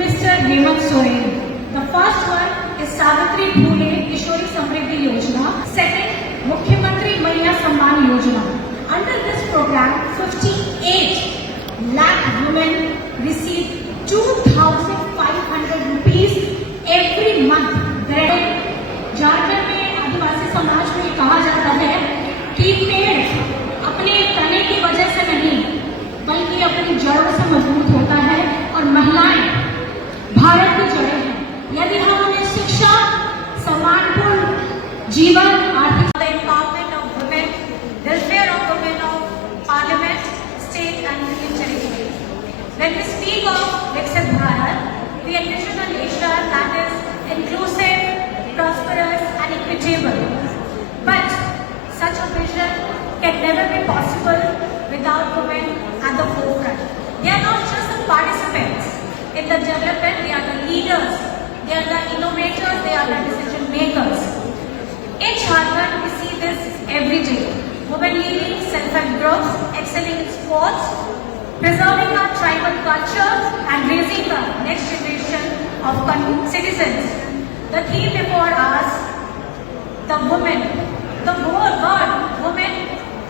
Mr. Hemant Soren. The first one is Savitri Phule Kishori Samriddhi Yojana. Second, Mukhyamantri Maiya Samman Yojana. Under this program, 58 lakh women receive 2,500 rupees every month. Jharkhand में आदिवासी समाज में कहा जाता है कि पेड़ अपने तने की वजह से नहीं बल्कि अपनी जड़ों से मजबूत होता है और महिलाएं भारत की जड़ें हैं। यदि हम उन्हें शिक्षा, सम्मानपूर्ण जीवन, आर्थिक empowerment of women, welfare of women of Parliament, state and union territory. When we speak of Viksit Bharat, we envision a nation that is inclusive, prosperous and equitable. But such a vision can never be possible without women at the forefront. They are not just the participants in the development, they are the leaders, they are the innovators, they are the decision makers. In Jharkhand, we see this every day. Women leading self-help groups, excelling in sports, preserving our tribal culture and raising the next generation of citizens. The theme before us, the woman, the word woman,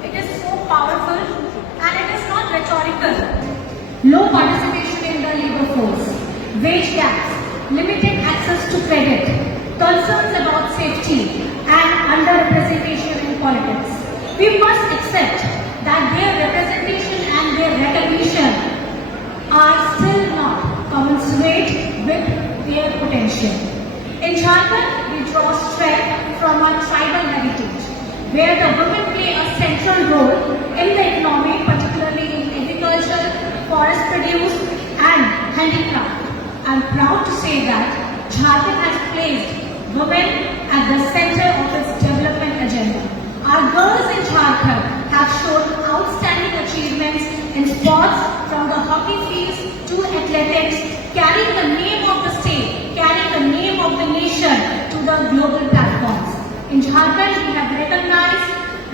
it is so powerful and it is not rhetorical. low participation in the labor force, wage gaps, limited access to credit, concerns about safety and underrepresentation in politics. We must accept that their representation and their recognition are still not commensurate with their potential. In Jharkhand, we draw strength from our tribal heritage, where the women play a central role in the economy, particularly in agriculture, forest produce and handicraft. I am proud to say that Jharkhand has placed women at the center of its development agenda. Our girls in Jharkhand have shown outstanding achievements in sports, from the hockey fields to athletics, carrying the name of the state, carrying the name of the nation to the global platforms. In Jharkhand, we have recognized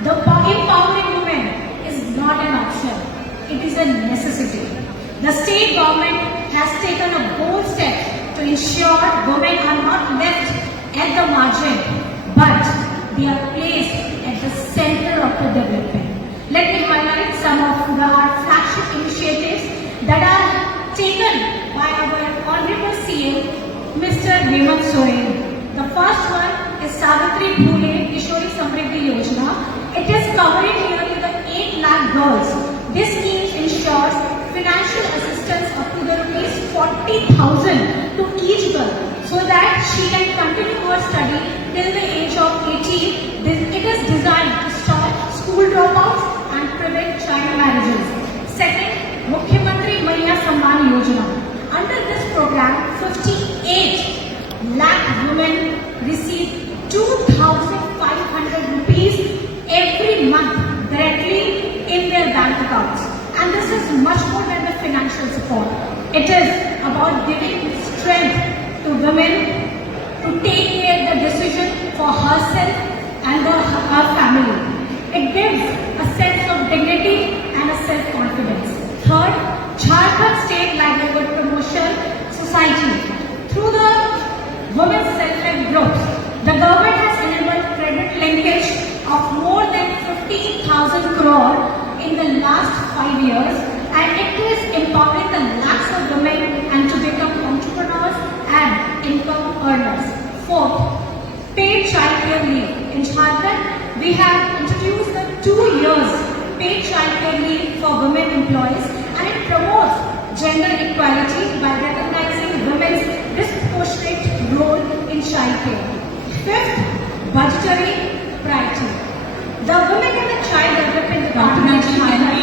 the empowering women is not an option, it is a necessity. The state government has taken a bold step to ensure women are not left at the margin, but they are placed at the center of the development. Let me highlight some of our flagship initiatives that are taken by our Honorable CM, Mr. Hemant Soren. The first one is Savitri Phule Kishori Samriddhi Yojana. It is covering nearly the 8 lakh girls. This scheme ensures financial assistance up to the rupees 40,000 to each girl so that she can continue her study till the age of 18. It is designed to stop school dropouts and prevent child marriages. Second, Mukhyamantri Maiya Samman Yojana. Under this program, 58 lakh women receive 2,500 rupees every month directly in their bank accounts. And this is much more than the financial support. It is about giving strength to women to take the decision for herself and her family. It gives a sense of dignity and a self-confidence. Third, Jharkhand State Livelihood Promotion Society. Through the women's self-help groups, the government has enabled credit linkage of more than 15,000 crore in the last 5 years, and it is empowering the lakhs of women and to become entrepreneurs and income earners. Fourth, paid childcare leave. In Jharkhand, we have introduced the 2 years paid childcare leave for women employees, and it promotes gender equality by recognizing women's disproportionate role in childcare. Fifth, budgetary priority. The Women and the Child Development Department commands 20%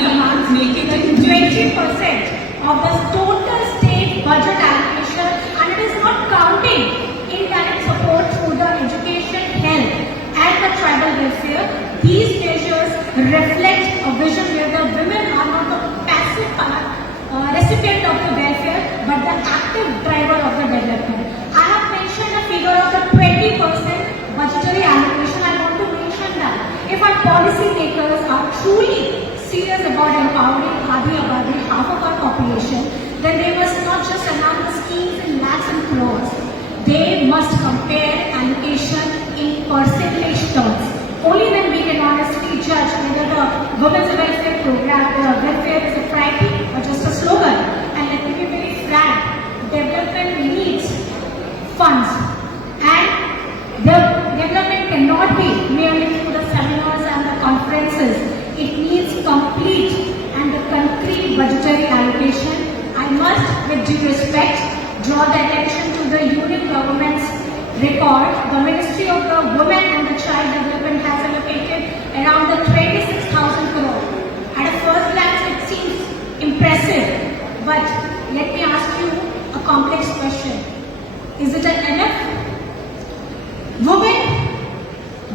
of the total state budget allocation, and it is not counting indirect support through the education, health and the tribal welfare. These measures reflect a vision where the women are not the passive recipient of the welfare but the active driver of the development. I have mentioned a figure of the 20% budgetary allocation. I want to mention that if our policy makers are truly serious about empowering Adi Abadi, half of our population, then they must not just announce the schemes women's welfare program, welfare is a priority or just a slogan. And let me be very frank, development needs funds, and the development cannot be merely through the seminars and the conferences. It needs complete and the concrete budgetary allocation. I must, with due respect, draw the attention to the union government's record. The Ministry of the Women and the Child Development has allocated around the 26,000 crore. At a first glance, it seems impressive, but let me ask you a complex question. Is it enough? Women,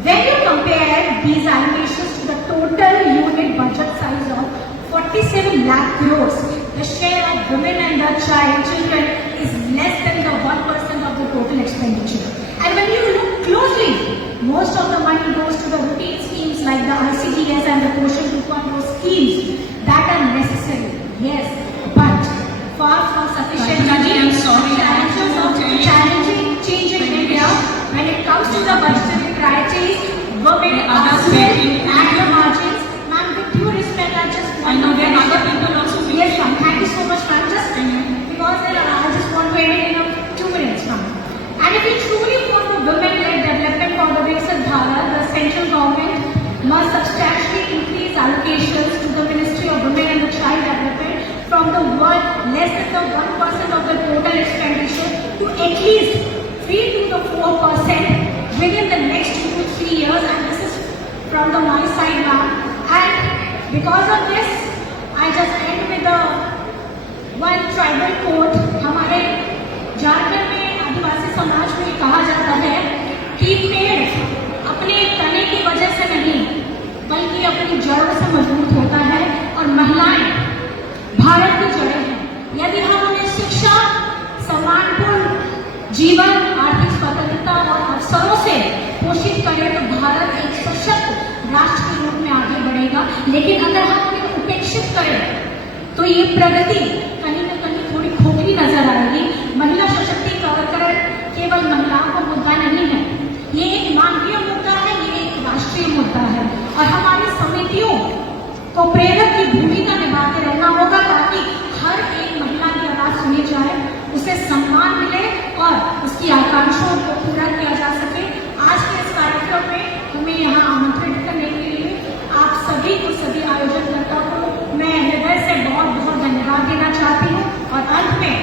when you compare these allocations to the total unit budget size of 47 lakh crores, the share of women and the children is less than the 1% of the total expenditure. And when you look closely, most of the money goes to the routine schemes like the ICDS and the Poshan 2.0 schemes that are necessary. Yes, but far from sufficient. I'm sorry. Challenging change in India when it comes to the budgetary priorities, women are Others still taking- at the margins. Ma'am, with due respect, I just I want know to there are other people also. Yes, ma'am. Thank you so much, ma'am. Just because I just want to end in 2 minutes, ma'am. And if we truly want the women-led development for the Viksit Bharat, the central government must substantially increase allocations to the Ministry of Women and the Child Development from the less than the 1% of the total expenditure to at least 3 to the 4% within the next 2 to 3 years. And this is from the my side, ma'am. And because of this, I just end with the one tribal quote. हमारे झारखंड में आदिवासी समाज में कहा जाता है कि पेड़ अपने तने की वजह से नहीं बल्कि अपनी जड़ों से मजबूत होता है, और महिलाएं भारत की जड़ें हैं। यदि हम उन्हें शिक्षा, सम्मानपूर्ण जीवन, आर्थिक स्वतंत्रता और अवसरों से पोषित करें तो भारत एक सशक्त राष्ट्र के रूप में आगे बढ़ेगा। लेकिन अगर हम उन्हें उपेक्षित करें तो ये प्रगति कहीं न कहीं थोड़ी खोखली नजर आएगी। महिला सशक्तिकरण केवल महिलाओं का मुद्दा नहीं है, ये एक मानवीय मुद्दा है, ये एक राष्ट्रीय मुद्दा है, और हमारी समितियों को प्रेरक की भूमिका निभाते रहना होगा ताकि हर एक महिला की आवाज सुनी जाए, उसे सम्मान मिले और उसकी आकांक्षाओं को पूरा किया जा सके। आज के इस कार्यक्रम में हमें यहाँ आमंत्रित करने के लिए आप सभी को, सभी आयोजनकर्ता को मैं हृदय से बहुत बहुत धन्यवाद देना चाहती हूँ। और अंत में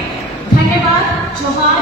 धन्यवाद, जोहार,